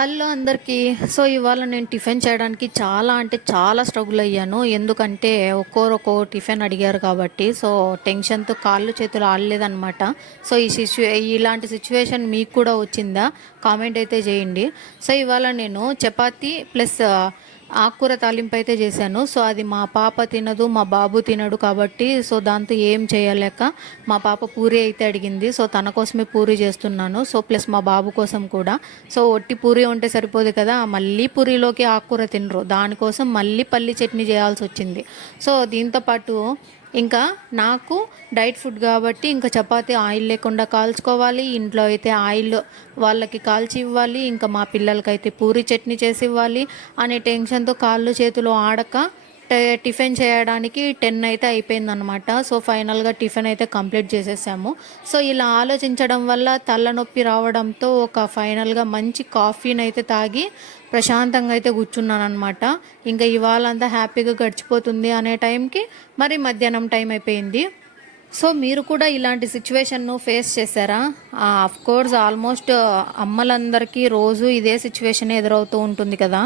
Hello అందరికీ. So ఇవాళ నేను టిఫిన్ చేయడానికి చాలా అంటే చాలా స్ట్రగుల్ అయ్యాను. ఎందుకంటే ఒక్కో టిఫిన్ అడిగారు కాబట్టి. సో టెన్షన్‌తో కాళ్ళు చేతులు ఆడలేదనమాట. సో ఇలాంటి సిచ్యువేషన్ మీకు కూడా వచ్చిందా? కామెంట్ అయితే చేయండి. సో ఇవాళ నేను చపాతీ ప్లస్ ఆకుకూర తాలింపు అయితే చేశాను. సో అది మా పాప తినదు, మా బాబు తినడు కాబట్టి సో దాంతో ఏం చేయలేక మా పాప పూరి అయితే అడిగింది. సో తన కోసమే పూరి చేస్తున్నాను. సో ప్లస్ మా బాబు కోసం కూడా. సో ఒట్టి పూరి ఉంటే సరిపోదు కదా, మళ్ళీ పూరిలోకి ఆకుకూర తినరు, దానికోసం మళ్ళీ పల్లి చట్నీ చేయాల్సి వచ్చింది. సో దీంతో పాటు ఇంకా నాకు డైట్ ఫుడ్ కాబట్టి ఇంకా చపాతీ ఆయిల్ లేకుండా కాల్చుకోవాలి, ఇంట్లో అయితే ఆయిల్ వాళ్ళకి కాల్చి ఇవ్వాలి, ఇంకా మా పిల్లలకైతే పూరి చట్నీ చేసి ఇవ్వాలి అనే టెన్షన్తో కాళ్ళు చేతులు ఆడక టిఫిన్ చేయడానికి 10 అయితే అయిపోయిందనమాట. సో ఫైనల్గా టిఫిన్ అయితే కంప్లీట్ చేసేసాము. సో ఇలా ఆలోచించడం వల్ల తలనొప్పి రావడంతో ఒక ఫైనల్గా మంచి కాఫీని అయితే తాగి ప్రశాంతంగా అయితే కూర్చున్నాను అనమాట. ఇంకా ఇవాళ అంతా హ్యాపీగా గడిచిపోతుంది అనే టైంకి మరి మధ్యాహ్నం టైం అయిపోయింది. సో మీరు కూడా ఇలాంటి సిచ్యువేషన్ను ఫేస్ చేశారా? ఆఫ్ కోర్స్ ఆల్మోస్ట్ అమ్మలందరికీ రోజు ఇదే సిచ్యువేషన్ ఎదురవుతూ ఉంటుంది కదా.